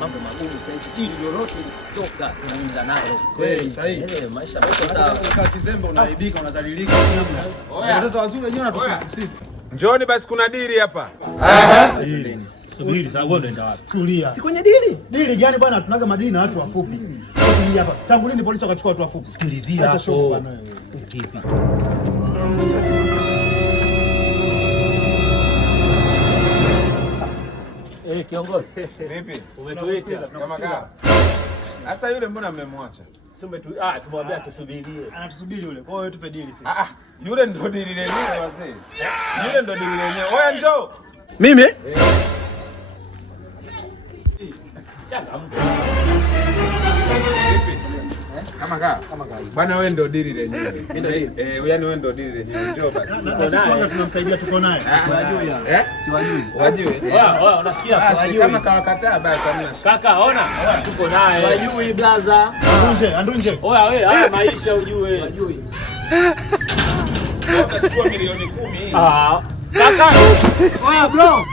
mambo magumu sasa hili lolote toka tunaanza nalo. Kweli sahihi. Maisha yako sawa. Ukikaa kizembe unaibika, unadhalilika. Watoto wazuri wenyewe wanatusumbua sisi. Njooni basi kuna dili hapa. Subiri sasa wewe unaenda wapi? Tulia. Si kwenye dili? Dili gani bwana? Tunaga madili na watu wafupi. Tulia hapa. Tangu lini polisi wakachukua watu wafupi? Sikilizia acha show bwana. Vipi? Kiongozi. Vipi? Umetuita Kama kaa. Sasa yule mbona mmemwacha? Tumwambia tusubirie. Anatusubiri yule. Kwa hiyo tupe dili sisi. Yule ndo dili lenyewe wazee. Yule ndo dili lenyewe. Oya njoo. Mimi? Changamka. Kama kaa. Bwana wewe ndo dili lenyewe. Yaani wewe ndo dili lenyewe. Njoo basi. Na sisi wanga tunamsaidia, tuko naye. Siwajui hapa. Siwajui. Wajue. Oya unasikia siwajui. Kama kawakataa basi hamna. Kaka ona tuko naye. Siwajui brother. Andunje. Oya wewe haya maisha ujue. Siwajui. Utachukua milioni 10. Kaka. Oya bro.